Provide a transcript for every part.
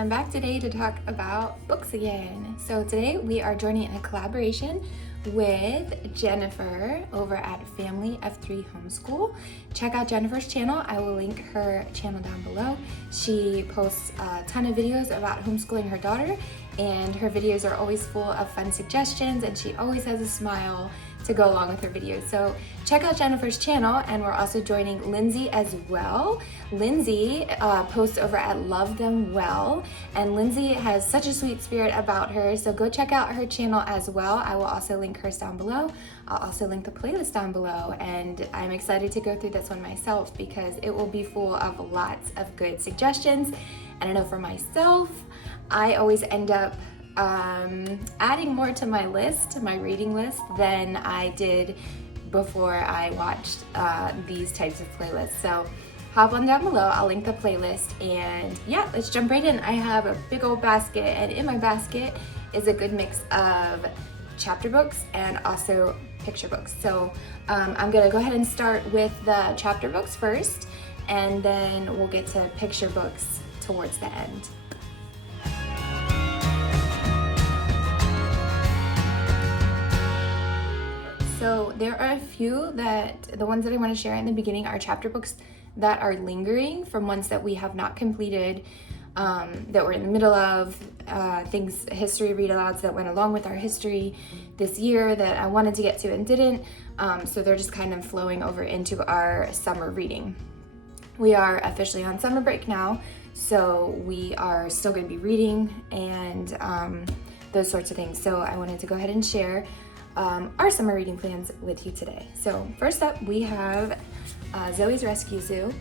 I'm back today to talk about books again. So today we are joining in a collaboration with Jennifer over at Family of Three Homeschool. Check out Jennifer's channel. I will link her channel down below. She posts a ton of videos about homeschooling her daughter, and her videos are always full of fun suggestions, and she always has a smile to go along with her videos. So check out Jennifer's channel, and we're also joining Lindsay as well. Lindsay posts over at Love Them Well, and Lindsay has such a sweet spirit about her, so go check out her channel as well. I will also link hers down below. I'll also link the playlist down below, and I'm excited to go through this one myself because it will be full of lots of good suggestions. And I know for myself, I always end up adding more to my list, my reading list, than I did before I watched these types of playlists. So hop on down below, I'll link the playlist, and yeah, let's jump right in. I have a big old basket, and in my basket is a good mix of chapter books and also picture books. So I'm gonna go ahead and start with the chapter books first, and then we'll get to picture books towards the end. So there are a few the ones that I want to share in the beginning are chapter books that are lingering from ones that we have not completed, that we're in the middle of, history read-alouds that went along with our history this year that I wanted to get to and didn't. So they're just kind of flowing over into our summer reading. We are officially on summer break now, so we are still going to be reading and those sorts of things. So I wanted to go ahead and share our summer reading plans with you today. So first up, we have Zoe's Rescue Zoo,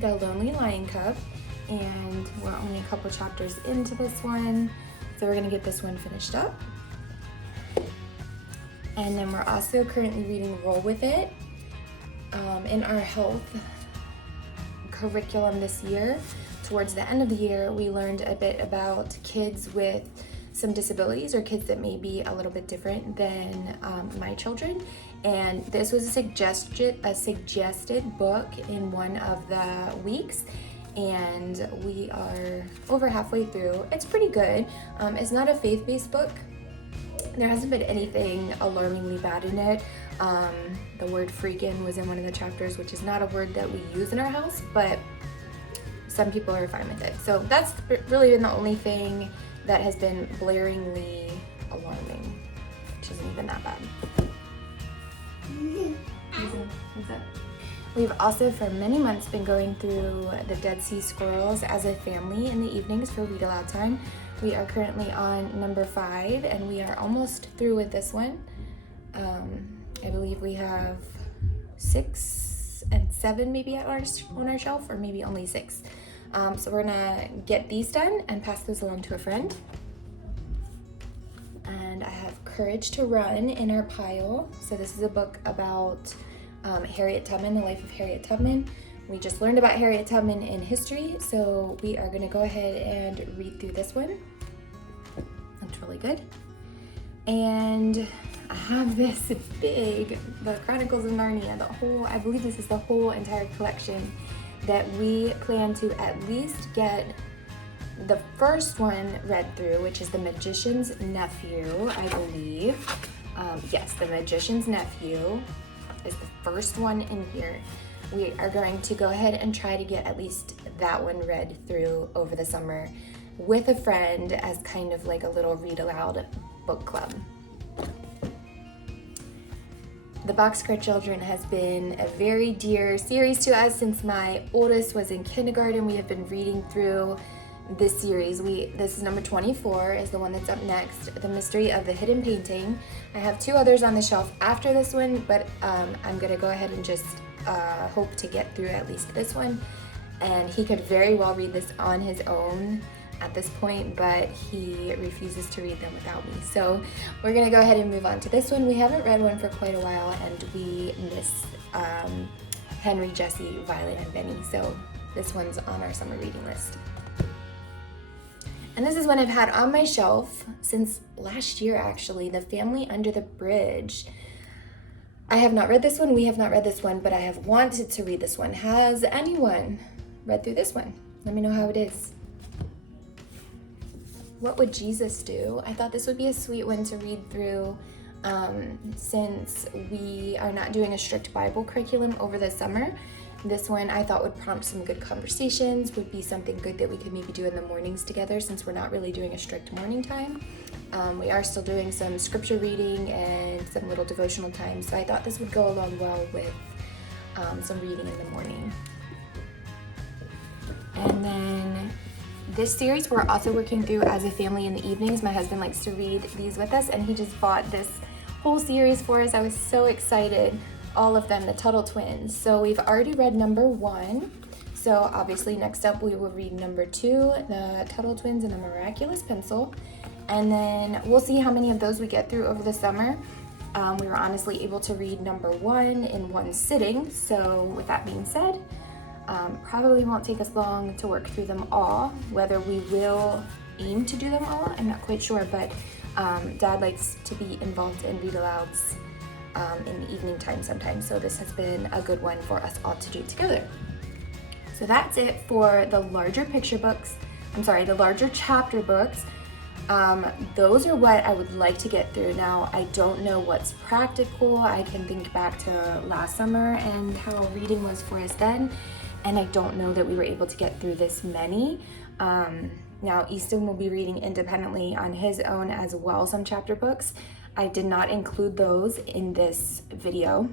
The Lonely Lion Cub, and we're only a couple chapters into this one, so we're gonna get this one finished up. And then we're also currently reading Roll With It. In our health curriculum this year, towards the end of the year, we learned a bit about kids with some disabilities or kids that may be a little bit different than my children, and this was a suggested book in one of the weeks, and we are over halfway through. It's pretty good. It's not a faith-based book. There hasn't been anything alarmingly bad in it. The word freaking was in one of the chapters, which is not a word that we use in our house, but some people are fine with it. So that's really been the only thing that has been blaringly alarming, which isn't even that bad. We've also for many months been going through the Dead Sea Squirrels as a family in the evenings for read aloud time. We are currently on number 5, and we are almost through with this one. I believe we have 6 and 7 maybe on our shelf, or maybe only 6. So we're gonna get these done and pass those along to a friend. And I have Courage to Run in our pile. So this is a book about Harriet Tubman, the life of Harriet Tubman. We just learned about Harriet Tubman in history, so we are gonna go ahead and read through this one. That's really good. And I have this big, the Chronicles of Narnia, I believe this is the whole entire collection that we plan to at least get the first one read through, which is The Magician's Nephew, I believe. Yes, The Magician's Nephew is the first one in here. We are going to go ahead and try to get at least that one read through over the summer with a friend as kind of like a little read aloud book club. The Boxcar Children has been a very dear series to us since my oldest was in kindergarten. We have been reading through this series. This is number 24 is the one that's up next, The Mystery of the Hidden Painting. I have 2 others on the shelf after this one, but I'm gonna go ahead and just hope to get through at least this one. And he could very well read this on his own at this point, but he refuses to read them without me. So we're gonna go ahead and move on to this one. We haven't read one for quite a while, and we miss Henry, Jesse, Violet, and Benny. So this one's on our summer reading list. And this is one I've had on my shelf since last year, actually, The Family Under the Bridge. I have not read this one, we have not read this one, but I have wanted to read this one. Has anyone read through this one? Let me know how it is. What Would Jesus Do? I thought this would be a sweet one to read through since we are not doing a strict Bible curriculum over the summer. This one I thought would prompt some good conversations, would be something good that we could maybe do in the mornings together since we're not really doing a strict morning time. We are still doing some scripture reading and some little devotional time, so I thought this would go along well with some reading in the morning. And then this series we're also working through as a family in the evenings. My husband likes to read these with us, and he just bought this whole series for us. I was so excited. All of them, the Tuttle Twins. So we've already read number 1. So obviously next up we will read number 2, the Tuttle Twins and the Miraculous Pencil. And then we'll see how many of those we get through over the summer. We were honestly able to read number 1 in one sitting. So with that being said, probably won't take us long to work through them all. Whether we will aim to do them all, I'm not quite sure, but Dad likes to be involved in read-alouds in the evening time sometimes, so this has been a good one for us all to do together. So that's it for the larger picture books. The larger chapter books. Those are what I would like to get through. Now, I don't know what's practical. I can think back to last summer and how reading was for us then, and I don't know that we were able to get through this many. Now, Easton will be reading independently on his own as well, some chapter books. I did not include those in this video.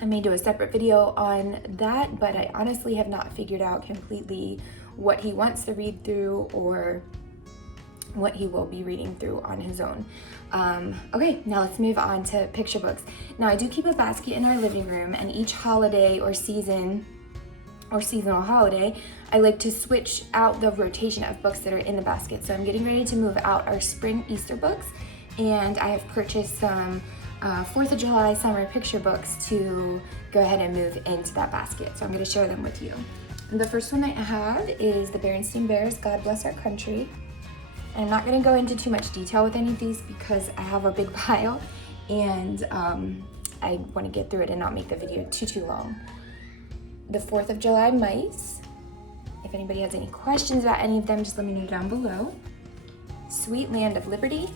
I may do a separate video on that, but I honestly have not figured out completely what he wants to read through or what he will be reading through on his own. Okay, now let's move on to picture books. Now, I do keep a basket in our living room, and each holiday or season or seasonal holiday, I like to switch out the rotation of books that are in the basket. So I'm getting ready to move out our spring Easter books, and I have purchased some 4th of July summer picture books to go ahead and move into that basket. So I'm going to share them with you. And the first one I have is the Berenstain Bears, God Bless Our Country. And I'm not going to go into too much detail with any of these because I have a big pile, and I want to get through it and not make the video too long. The 4th of July Mice. If anybody has any questions about any of them, just let me know down below. Sweet Land of Liberty.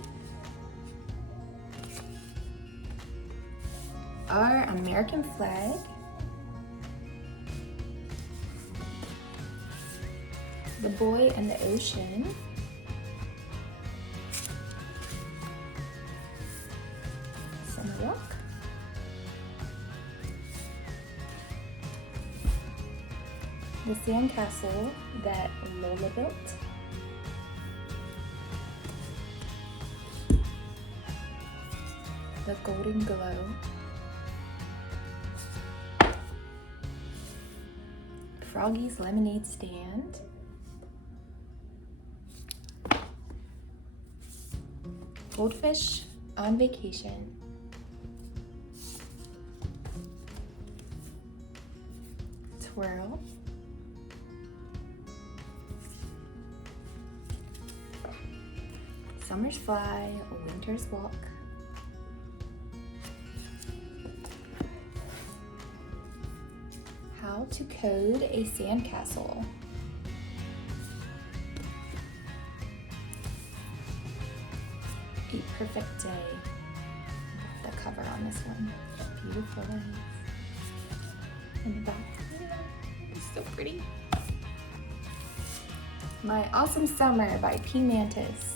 Our American Flag. The Boy and the Ocean. Summer Walk. The Sandcastle that Lola built. The Golden Glow. Froggy's Lemonade Stand. Goldfish on Vacation. Twirl. Summer's Fly, Winter's Walk. How to Code a Sandcastle. A Perfect Day. The cover on this one. Beautiful lines. In the back. It's so pretty. My Awesome Summer by P. Mantis.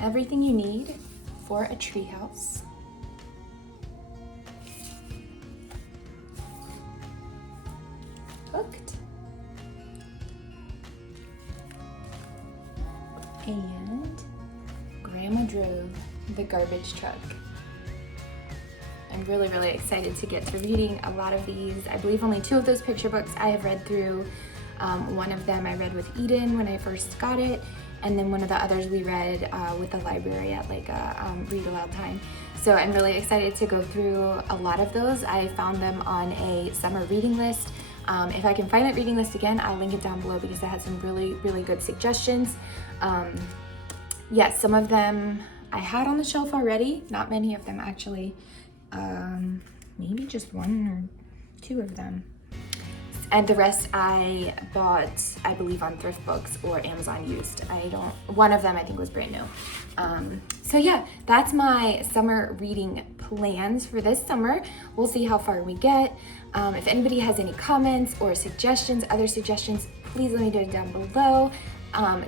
Everything You Need for a Treehouse. Hooked. And Grandma Drove the Garbage Truck. I'm really excited to get to reading a lot of these. I believe only 2 of those picture books I have read through. One of them I read with Eden when I first got it, and then one of the others we read with the library at like a read aloud time. So I'm really excited to go through a lot of those. I found them on a summer reading list. If I can find that reading list again, I'll link it down below because it had some really good suggestions. Yes, some of them I had on the shelf already, not many of them actually. Maybe just 1 or 2 of them. And the rest I bought, I believe, on Thrift Books or Amazon used. One of them I think was brand new. So yeah, that's my summer reading plans for this summer. We'll see how far we get. If anybody has any comments or suggestions, other suggestions, please let me know down below.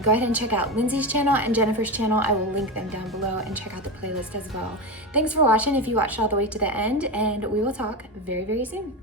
Go ahead and check out Lindsay's channel and Jennifer's channel. I will link them down below, and check out the playlist as well. Thanks for watching if you watched all the way to the end, and we will talk very, very soon.